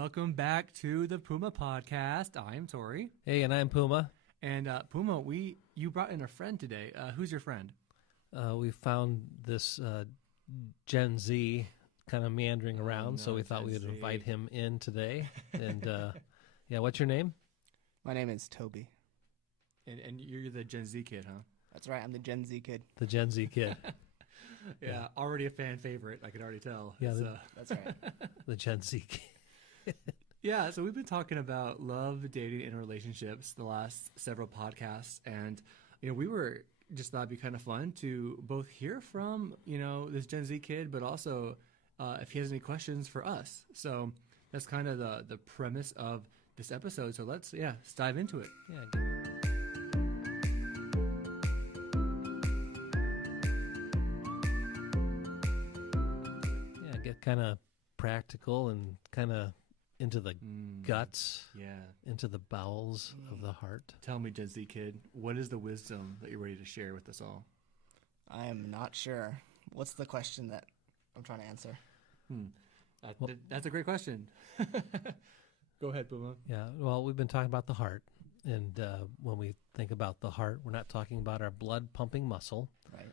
Welcome back to the Puma podcast. I'm Tory. Hey, and I'm Puma. And Puma, you brought in a friend today. Who's your friend? We found this Gen Z kind of meandering around, so we thought we would invite him in today. And what's your name? My name is Toby. And you're the Gen Z kid, huh? That's right. I'm the Gen Z kid. The Gen Z kid. Yeah, already a fan favorite. I could already tell. Yeah, that's right. The Gen Z kid. Yeah, so we've been talking about love, dating, and relationships the last several podcasts, and we were just thought it'd be kind of fun to both hear from this Gen Z kid, but also if he has any questions for us. So that's kind of the premise of this episode. So let's dive into it. Get kind of practical and kind of into the guts, into the bowels of the heart. Tell me, Gen Z kid, what is the wisdom that you're ready to share with us all? I am not sure. What's the question that I'm trying to answer? That's a great question. Go ahead, Puma. Yeah, well, we've been talking about the heart. And when we think about the heart, we're not talking about our blood-pumping muscle. Right.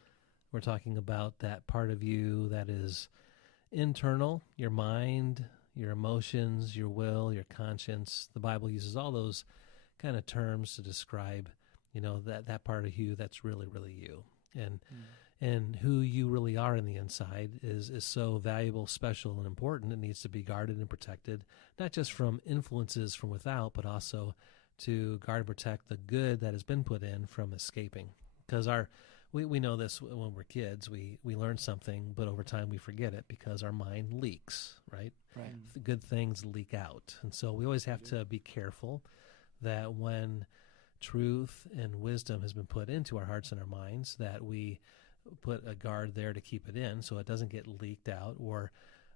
We're talking about that part of you that is internal, your mind, your emotions, your will, your conscience. The Bible uses all those kind of terms to describe, that part of you that's really, really you. And who you really are in the inside is so valuable, special, and important. It needs to be guarded and protected, not just from influences from without, but also to guard and protect the good that has been put in from escaping. Because we know this when we're kids. We learn something, but over time we forget it because our mind leaks, right? Right. The good things leak out. And so we always have to be careful that when truth and wisdom has been put into our hearts and our minds, that we put a guard there to keep it in so it doesn't get leaked out or,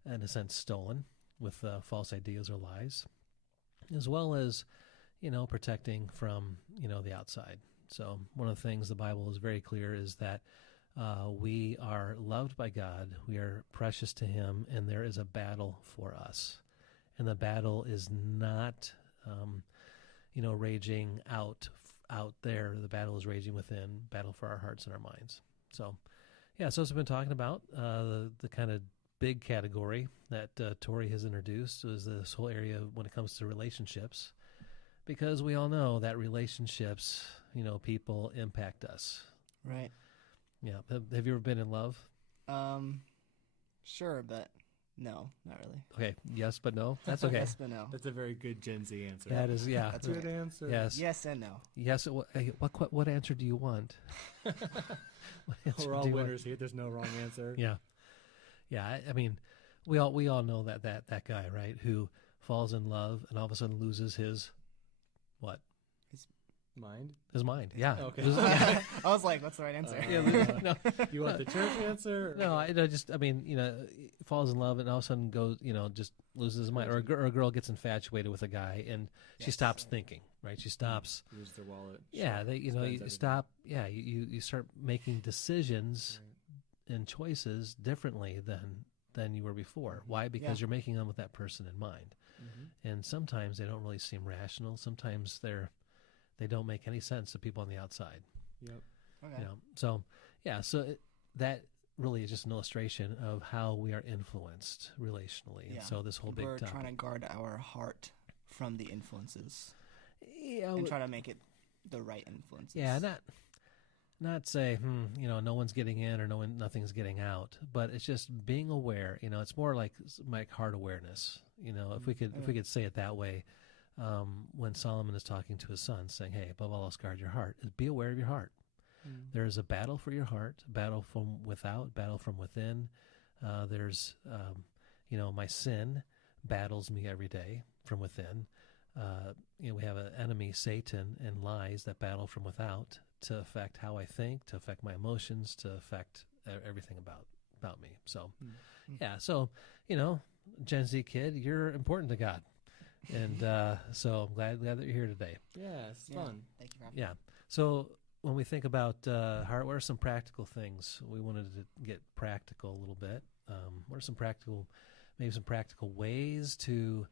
in a sense, stolen with false ideas or lies, as well as, protecting from, the outside. So one of the things the Bible is very clear is that we are loved by God, we are precious to Him, and there is a battle for us. And the battle is not, raging out there. The battle is raging within, battle for our hearts and our minds. So, so as we've been talking about, the kind of big category that Tory has introduced is this whole area when it comes to relationships. Because we all know that relationships, people impact us. Right. Yeah. Have you ever been in love? Sure, but no, not really. Okay. Yes, but no. That's okay. Yes, but no. That's a very good Gen Z answer. That is, yeah. That's a right. good answer. Yes. Yes and no. Yes. What answer do you want? We're all winners here. There's no wrong answer. Yeah. Yeah. I mean, we all know that guy, right? Who falls in love and all of a sudden loses his what? Mind? His mind, yeah. Okay. I was like, what's the right answer? No. You want the church answer? No, falls in love and all of a sudden goes, just loses his mind. Or a girl gets infatuated with a guy and she stops thinking, right? She stops. Loses their wallet. Yeah, you stop. Yeah, you start making decisions and choices differently than you were before. Why? Because you're making them with that person in mind. Mm-hmm. And sometimes they don't really seem rational. Sometimes they don't make any sense to people on the outside. Yep. Okay. That really is just an illustration of how we are influenced relationally. Yeah. And so this whole big topic. We're trying to guard our heart from the influences. Yeah. And try to make it the right influences. Yeah, not say, no one's getting in or nothing's getting out, but it's just being aware. It's more like heart awareness. If we could say it that way, when Solomon is talking to his son, saying, "Hey, above all else, guard your heart." Is be aware of your heart. There is a battle for your heart, battle from without, battle from within. There's, my sin battles me every day from within. We have an enemy, Satan, and lies that battle from without to affect how I think, to affect my emotions, to affect everything about me. So, So, Gen Z kid, you're important to God. And so I'm glad that you're here today. Yeah, it's fun. Thank you for having me. Yeah. So when we think about heart, what are some practical things? We wanted to get practical a little bit. What are some practical ways to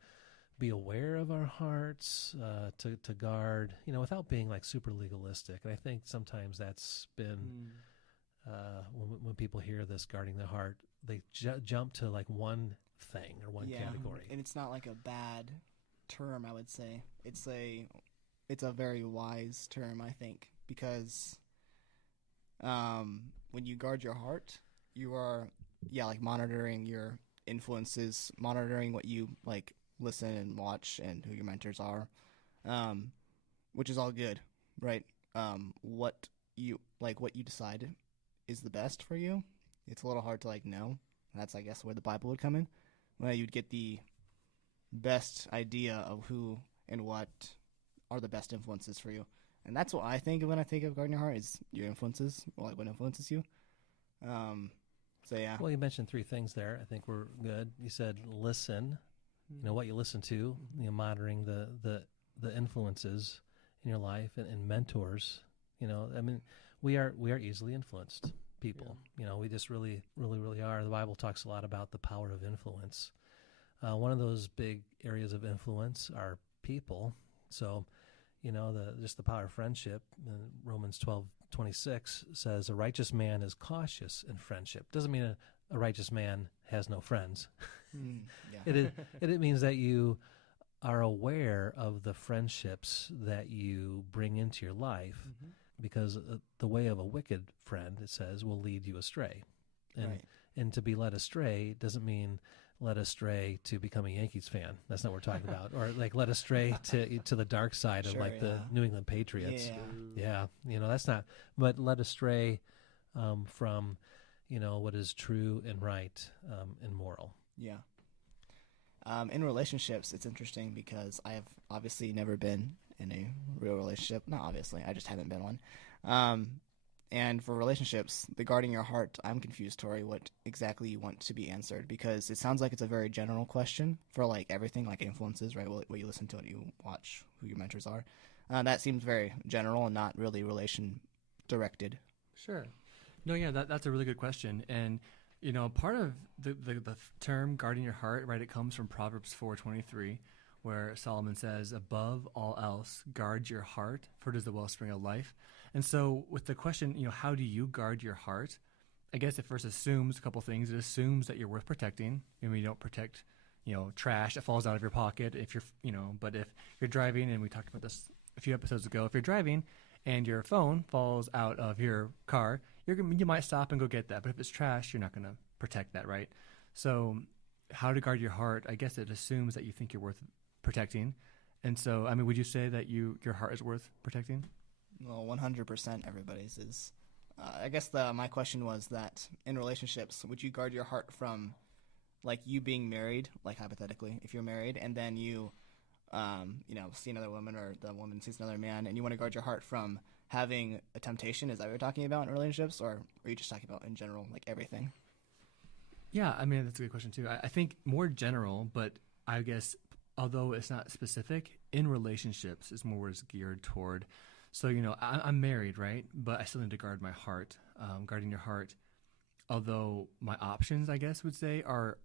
be aware of our hearts, to guard, without being like super legalistic. And I think sometimes that's been, when people hear this, guarding the heart, they jump to like one thing or one category. And it's not like a bad term, I would say. It's a very wise term, I think, because when you guard your heart, you are, like monitoring your influences, monitoring what you like listen and watch and who your mentors are, which is all good, right? What you decide is the best for you. It's a little hard to like know. That's, I guess, where the Bible would come in. Well, you'd get the best idea of who and what are the best influences for you. And that's what I think of when I think of guarding your heart, is your influences, or like what influences you. So yeah. Well, you mentioned 3 things there. I think we're good. You said listen, what you listen to, monitoring the influences in your life, and mentors. I mean, we are easily influenced people. We just really, really, really are. The Bible talks a lot about the power of influence. One of those big areas of influence are people. So, just the power of friendship. Romans 12:26 says, a righteous man is cautious in friendship. Doesn't mean a righteous man has no friends. It means that you are aware of the friendships that you bring into your life, because the way of a wicked friend, it says, will lead you astray. And to be led astray doesn't mean led astray to become a Yankees fan. That's not what we're talking about. Or like led astray to the dark side of the New England Patriots. Yeah. That's not, but led astray from, what is true and right and moral. Yeah. In relationships, it's interesting because I have obviously never been in a real relationship. Not obviously, I just haven't been one. And for relationships, the guarding your heart, I'm confused, Tori, what exactly you want to be answered, because it sounds like it's a very general question for like everything, like influences, right? What you listen to, what you watch, who your mentors are. That seems very general and not really relation directed. Sure. No, yeah, that's a really good question. And, part of the term guarding your heart, right, it comes from Proverbs 4:23, where Solomon says, above all else, guard your heart, for it is the wellspring of life. And so with the question, how do you guard your heart? I guess it first assumes a couple things. It assumes that you're worth protecting. You don't protect, trash that falls out of your pocket. If you're, but if you're driving, and we talked about this a few episodes ago, if you're driving and your phone falls out of your car, you might stop and go get that. But if it's trash, you're not going to protect that, right? So how to guard your heart, I guess it assumes that you think you're worth protecting. And so, I mean, would you say that your heart is worth protecting? Well, 100% everybody's is. I guess my question was that in relationships, would you guard your heart from, like, you being married, like hypothetically, if you're married, and then you, see another woman, or the woman sees another man, and you want to guard your heart from having a temptation? Is that what you're talking about in relationships, or are you just talking about in general, like everything? Yeah, I mean, that's a good question too. I think more general, but I guess although it's not specific, in relationships is more is geared toward. So, I'm married, right? But I still need to guard my heart. Guarding your heart, although my options, I guess, would say, are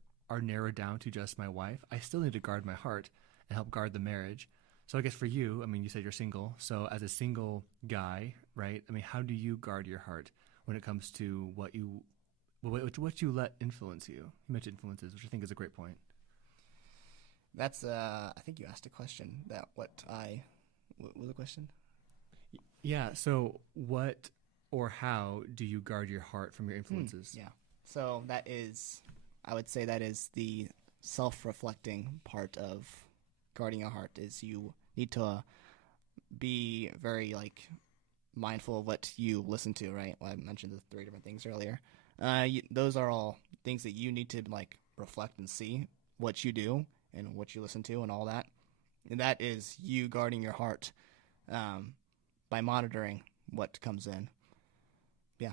narrowed down to just my wife, I still need to guard my heart and help guard the marriage. So I guess for you, I mean, you said you're single. So as a single guy, right? I mean, how do you guard your heart when it comes to what you let influence you? You mentioned influences, which I think is a great point. That's, I think you asked a question. What was the question? Yeah, so what or how do you guard your heart from your influences? Yeah, so I would say that is the self-reflecting part of guarding your heart, is you need to be very, mindful of what you listen to, right? Well, I mentioned the 3 different things earlier. Those are all things that you need to, reflect and see what you do and what you listen to and all that. And that is you guarding your heart by monitoring what comes in. Yeah.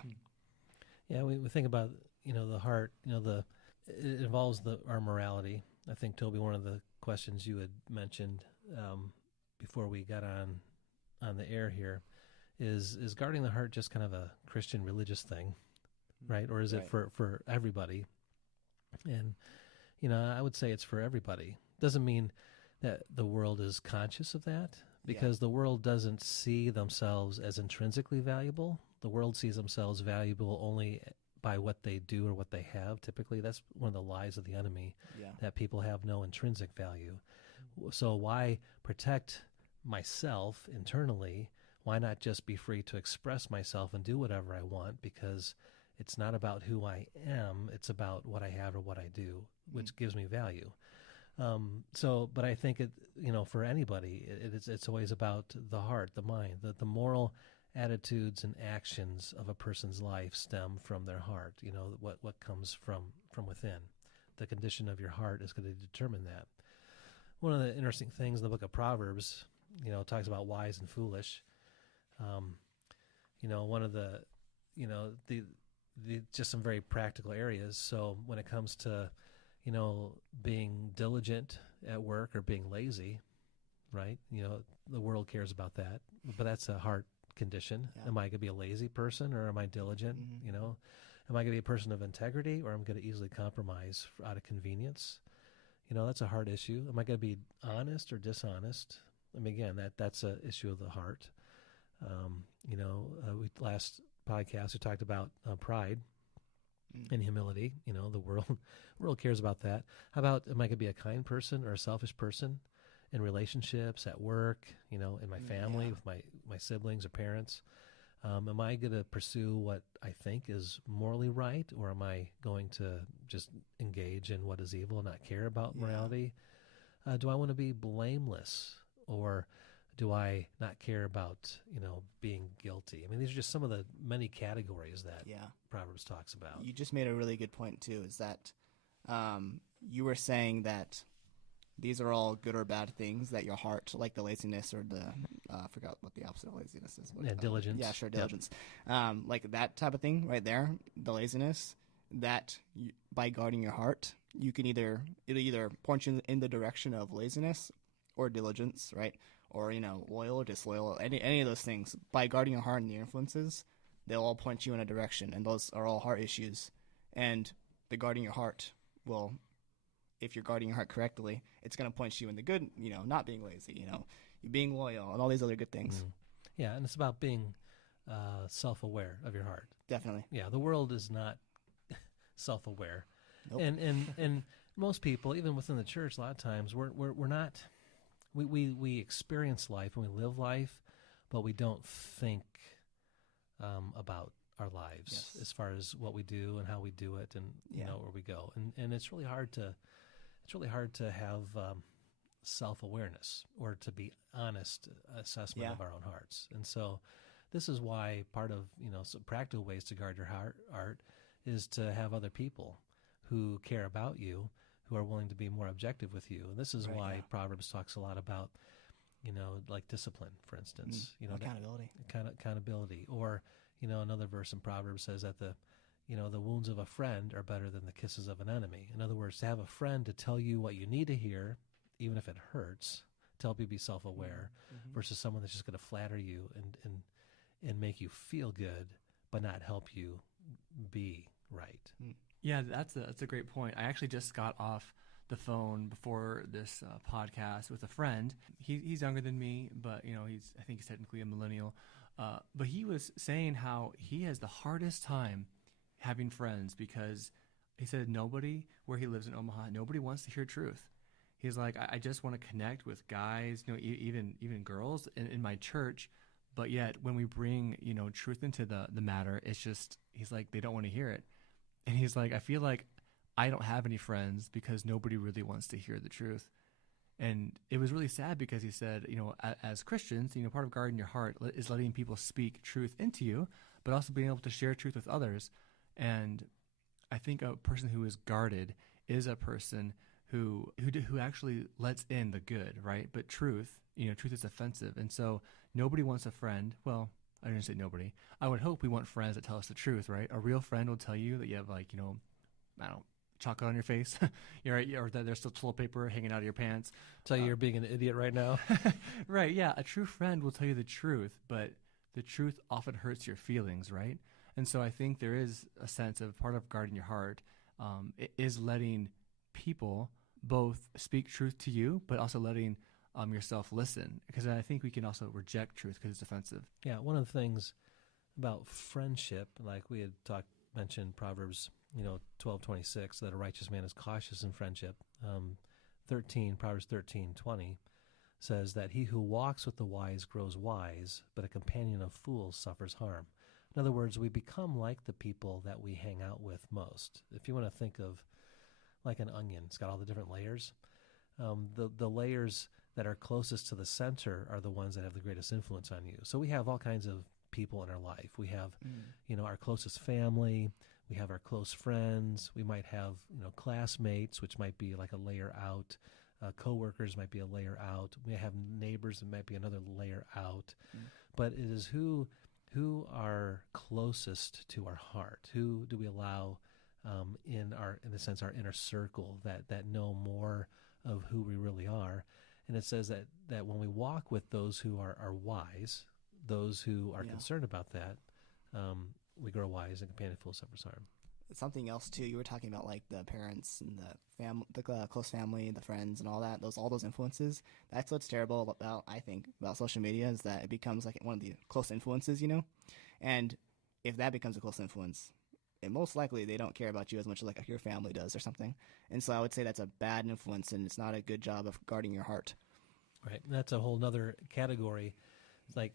Yeah, we think about, the heart, it involves our morality. I think, Toby, one of the questions you had mentioned before we got on the air here is guarding the heart just kind of a Christian religious thing, right? Or is it for everybody? And, I would say it's for everybody. Doesn't mean that the world is conscious of that, because the world doesn't see themselves as intrinsically valuable. The world sees themselves valuable only by what they do or what they have. Typically, that's one of the lies of the enemy, that people have no intrinsic value. So why protect myself internally? Why not just be free to express myself and do whatever I want? Because it's not about who I am, it's about what I have or what I do, which gives me value. But I think for anybody, it's always about the heart, the mind, the moral attitudes and actions of a person's life stem from their heart. What comes from within. The condition of your heart is going to determine that. One of the interesting things in the book of Proverbs, talks about wise and foolish. One of the just some very practical areas. So when it comes to being diligent at work or being lazy, right? The world cares about that, but that's a heart condition. Yeah. Am I going to be a lazy person or am I diligent? Mm-hmm. Am I going to be a person of integrity or am I going to easily compromise out of convenience? That's a heart issue. Am I going to be honest or dishonest? I mean, again, that's an issue of the heart. Last podcast we talked about pride and humility. The world cares about that. How about, am I going to be a kind person or a selfish person in relationships, at work, in my family, with my siblings or parents? Am I going to pursue what I think is morally right, or am I going to just engage in what is evil and not care about morality? Do I want to be blameless, or do I not care about, being guilty? I mean, these are just some of the many categories that Proverbs talks about. You just made a really good point, too, is that you were saying that these are all good or bad things that your heart, like the laziness or the, I forgot what the opposite of laziness is. Diligence. Yeah, sure, diligence. Yep. Like that type of thing right there, the laziness, that by guarding your heart, you can it'll either point you in the direction of laziness or diligence, right? Or, loyal or disloyal, any of those things. By guarding your heart and the influences, they'll all point you in a direction, and those are all heart issues. And the guarding your heart will, if you're guarding your heart correctly, it's going to point you in the good, not being lazy, you being loyal and all these other good things. Mm-hmm. Yeah, and it's about being self-aware of your heart. Definitely. Yeah, the world is not self-aware. Nope. And most people, even within the church, a lot of times we're not. We experience life and we live life, but we don't think about our lives as far as what we do and how we do it, and where we go. And it's really hard to have self-awareness or to be honest assessment of our own hearts. And so this is why part of some practical ways to guard your heart is to have other people who care about you, who are willing to be more objective with you. And this is why Proverbs talks a lot about, like discipline, for instance. Accountability. Or, another verse in Proverbs says that the wounds of a friend are better than the kisses of an enemy. In other words, to have a friend to tell you what you need to hear, even if it hurts, to help you be self-aware, versus someone that's just going to flatter you and make you feel good, but not help you be right. Yeah, that's a great point. I actually just got off the phone before this podcast with a friend. He's younger than me, but I think he's technically a millennial. But he was saying how he has the hardest time having friends because he said nobody, where he lives in Omaha, nobody wants to hear truth. He's like, I just want to connect with guys, even girls in my church, but yet when we bring truth into the matter, it's just, he's like, they don't want to hear it. And he's like, I feel like I don't have any friends because nobody really wants to hear the truth. And it was really sad because he said, as Christians, part of guarding your heart is letting people speak truth into you, but also being able to share truth with others. And I think a person who is guarded is a person who actually lets in the good, right? But truth is offensive. And so nobody wants a friend. Well, I didn't say nobody. I would hope we want friends that tell us the truth, right? A real friend will tell you that you have chocolate on your face, or that there's still toilet paper hanging out of your pants. Tell you you're being an idiot right now. Right, yeah. A true friend will tell you the truth, but the truth often hurts your feelings, right? And so I think there is a sense of part of guarding your heart is letting people both speak truth to you, but also letting yourself listen. Because I think we can also reject truth because it's offensive. Yeah, one of the things about friendship, like we had mentioned Proverbs, 12:26, that a righteous man is cautious in friendship. Proverbs 13:20 says that he who walks with the wise grows wise, but a companion of fools suffers harm. In other words, we become like the people that we hang out with most. If you want to think of like an onion, it's got all the different layers. The layers that are closest to the center are the ones that have the greatest influence on you. So we have all kinds of people in our life. We have, our closest family. We have our close friends. We might have, classmates, which might be like a layer out. Coworkers might be a layer out. We have neighbors that might be another layer out. But it is who are closest to our heart. Who do we allow in a sense, our inner circle that know more of who we really are? And it says that when we walk with those who are wise, those who are concerned about that, we grow wise, and companion fools suffers harm. Something else too, you were talking about like the parents and the close family, the friends and all that, all those influences. That's what's terrible about social media, is that it becomes like one of the close influences, and if that becomes a close influence, most likely they don't care about you as much as like your family does or something. And so I would say that's a bad influence, and it's not a good job of guarding your heart. Right. And that's a whole nother category. It's like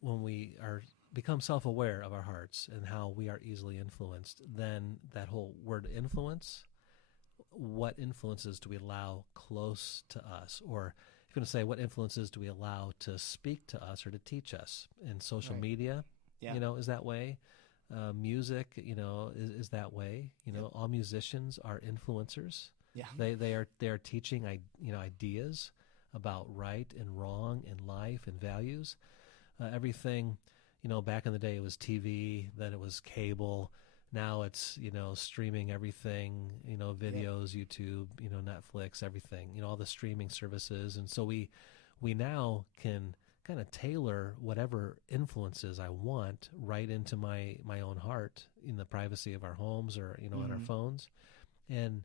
when we become self-aware of our hearts and how we are easily influenced, then that whole word influence, what influences do we allow close to us? Or if you're going to say, what influences do we allow to speak to us or to teach us? In social media, is that way. Music, is that way. All musicians are influencers. Yeah. They are teaching, ideas about right and wrong in life and values. Everything, back in the day it was TV, then it was cable. Now it's, streaming everything, videos, YouTube, Netflix, everything, all the streaming services. And so we now can kind of tailor whatever influences I want right into my own heart in the privacy of our homes or, on our phones. And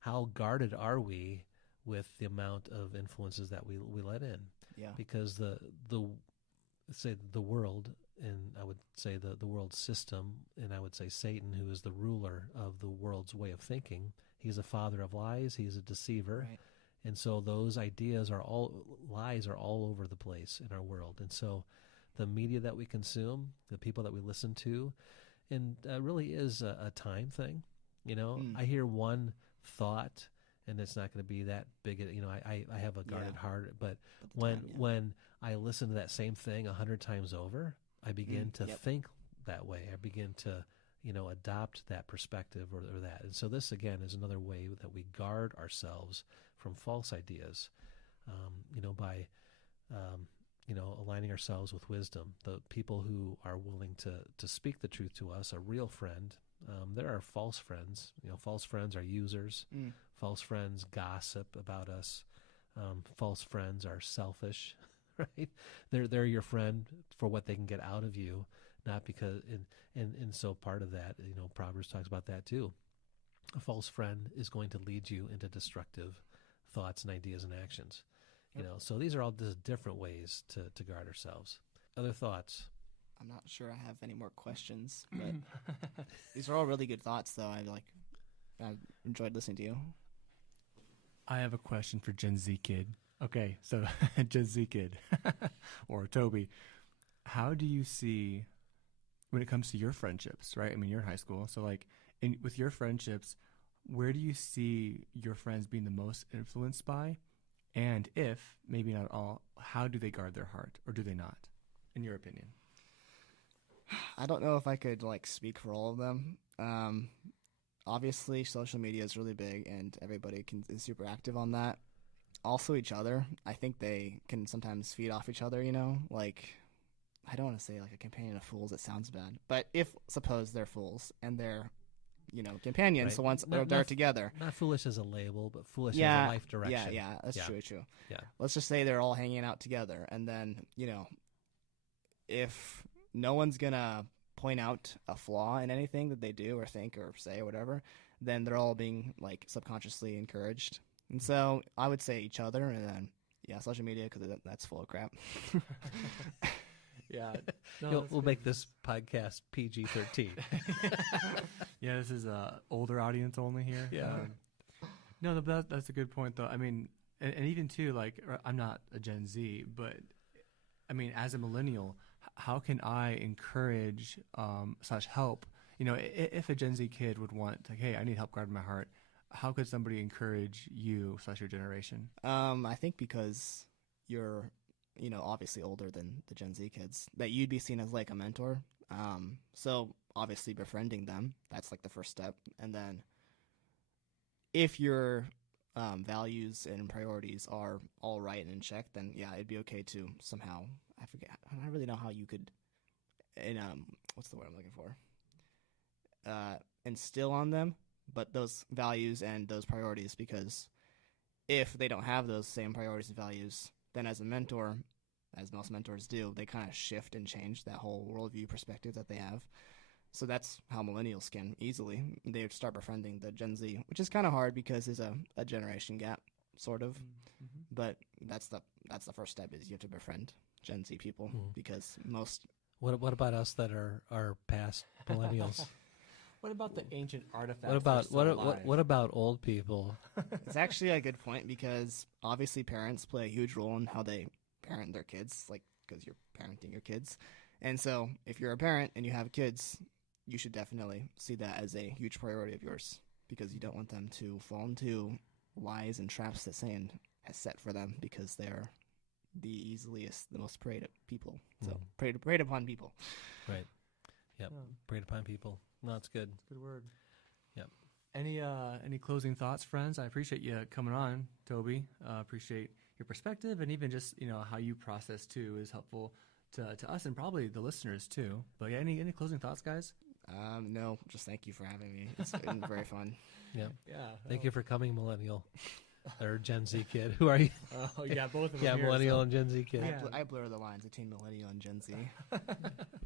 how guarded are we with the amount of influences that we let in? Yeah. Because the world, and I would say the world system, and I would say Satan, who is the ruler of the world's way of thinking, he's a father of lies, he's a deceiver. Right. And so those lies are all over the place in our world. And so the media that we consume, the people that we listen to, and really is a time thing. I hear one thought, and it's not going to be that big. I have a guarded heart, but when I listen to that same thing 100 times over, I begin to think that way. I begin to, adopt that perspective or that. And so this, again, is another way that we guard ourselves from false ideas, by, aligning ourselves with wisdom. The people who are willing to speak the truth to us, a real friend. There are false friends. False friends are users. False friends gossip about us. False friends are selfish, right? They're your friend for what they can get out of you, not because. And so part of that, Proverbs talks about that too. A false friend is going to lead you into destructive thoughts and ideas and actions. So these are all just different ways to guard ourselves. Other thoughts? I'm not sure I have any more questions, but these are all really good thoughts, though. I enjoyed listening to you. I have a question for Gen Z kid. Okay, so Gen Z kid or Toby, how do you see when it comes to your friendships, right? I mean, you're in high school, so with your friendships, where do you see your friends being the most influenced by? And if, maybe not all, how do they guard their heart, or do they not, in your opinion? I don't know if I could speak for all of them. Obviously, social media is really big, and everybody is super active on that. Also, each other. I think they can sometimes feed off each other. I don't want to say a companion of fools. It sounds bad, but suppose they're fools and they're companions. Right. So once they're together, not foolish as a label, but foolish as a life direction. Yeah, that's true. Yeah. Let's just say they're all hanging out together, and then if no one's gonna point out a flaw in anything that they do or think or say or whatever, then they're all being subconsciously encouraged. And so I would say each other, and then social media, because that's full of crap. Yeah, no, we'll make this podcast PG-13. Yeah, this is a older audience only here. Yeah. No, but that's a good point, though. I mean, and even too, like, I'm not a Gen Z, but I mean, as a millennial, how can I encourage / help? You know, if a Gen Z kid would want, like, hey, I need help guarding my heart, how could somebody encourage you / your generation? I think because you're, obviously older than the Gen Z kids, that you'd be seen as like a mentor. So obviously befriending them, that's like the first step. And then if your values and priorities are all right and in check, then yeah, it'd be okay to somehow, I don't really know how you could, what's the word I'm looking for? Instill on them, but those values and those priorities, because if they don't have those same priorities and values, then as a mentor, as most mentors do, they kind of shift and change that whole worldview perspective that they have. So that's how millennials can easily, they start befriending the Gen Z, which is kind of hard because there's a generation gap, sort of. Mm-hmm. But that's the first step, is you have to befriend Gen Z people, because most. What about us that are past millennials? What about the ancient artifacts? What about old people? It's actually a good point, because obviously parents play a huge role in how they parent their kids, like, because you're parenting your kids. And so if you're a parent and you have kids, you should definitely see that as a huge priority of yours, because you don't want them to fall into lies and traps that Satan has set for them, because they're the most preyed people. So preyed upon people. Right. Yep. Oh. Preyed upon people. No, it's good. Good word. Yep. Any closing thoughts, friends? I appreciate you coming on, Toby. Appreciate your perspective, and even just how you process too is helpful to us and probably the listeners too. But yeah, any closing thoughts, guys? No, just thank you for having me. It's been very fun. Yeah. Yeah. Thank you for coming, millennial or Gen Z kid. Who are you? Oh yeah, both of them. Yeah, here, millennial and Gen Z kid. Yeah. I blur the lines between millennial and Gen Z.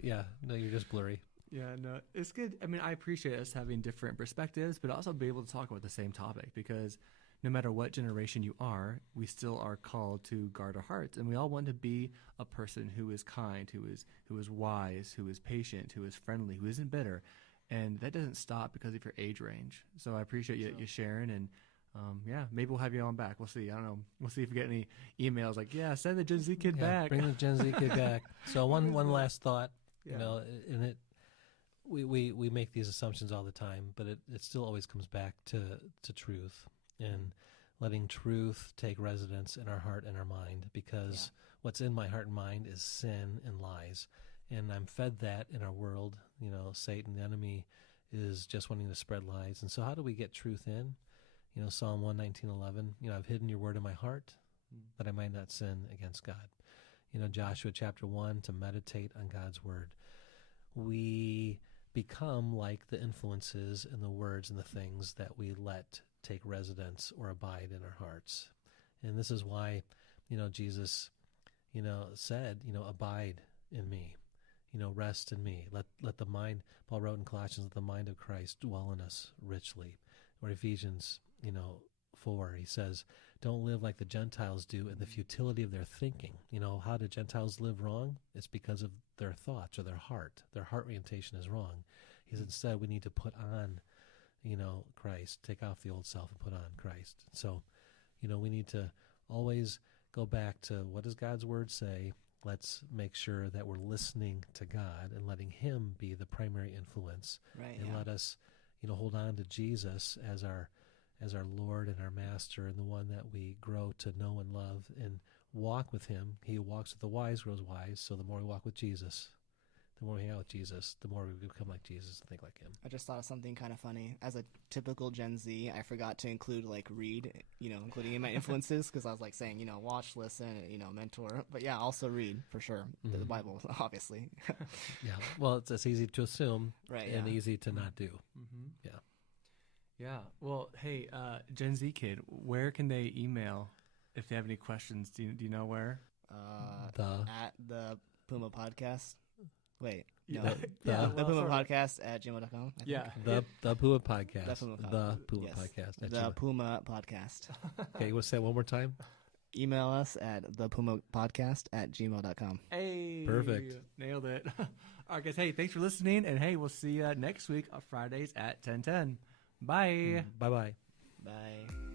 Yeah. No, you're just blurry. Yeah, no, it's good. I mean, I appreciate us having different perspectives, but also be able to talk about the same topic, because no matter what generation you are, we still are called to guard our hearts, and we all want to be a person who is kind, who is wise, who is patient, who is friendly, who isn't bitter, and that doesn't stop because of your age range. So I appreciate you sharing, and yeah, maybe we'll have you on back. We'll see. I don't know. We'll see if we get any emails like, yeah, send the Gen Z kid back. Bring the Gen Z kid back. So one last thought, Yeah. and it. We make these assumptions all the time, but it still always comes back to truth, and letting truth take residence in our heart and our mind, because what's in my heart and mind is sin and lies, and I'm fed that in our world. Satan, the enemy, is just wanting to spread lies. And so how do we get truth in? Psalm 119:11, I've hidden your word in my heart that I might not sin against God. Joshua chapter 1, to meditate on God's word. We become like the influences and the words and the things that we let take residence or abide in our hearts. And this is why, Jesus, said, abide in me, rest in me. Let the mind, Paul wrote in Colossians, let the mind of Christ dwell in us richly. Or Ephesians, 4, he says, don't live like the Gentiles do in the futility of their thinking. How do Gentiles live wrong? It's because of their thoughts or their heart. Their heart orientation is wrong. He said, instead, we need to put on, Christ, take off the old self and put on Christ. So, we need to always go back to, what does God's word say? Let's make sure that we're listening to God and letting him be the primary influence. Right. And let us, hold on to Jesus as our Lord and our Master, and the one that we grow to know and love and walk with him. He who walks with the wise grows wise. So the more we walk with Jesus, the more we hang out with Jesus, the more we become like Jesus and think like him. I just thought of something kind of funny. As a typical Gen Z, I forgot to include read, including in my influences, because I was saying, watch, listen, mentor. But yeah, also read for sure. The Bible, obviously. Yeah. Well, it's easy to assume, right? And easy to not do. Mm-hmm. Yeah. Yeah. Well, hey, Gen Z kid, where can they email if they have any questions? Do you know where? At the Puma podcast. Wait, No. Yeah. The well, Puma sort of. Podcast at gmail.com. Yeah. The Puma Podcast. The Puma The Puma yes. Podcast. at The gmail. Puma Podcast. Okay, we'll say it one more time. Email us at thepumapodcast at gmail.com. Hey. Perfect. Nailed it. All right, guys. Hey, thanks for listening. And hey, we'll see you next week on Fridays at 10:10. Bye. Bye-bye. Bye.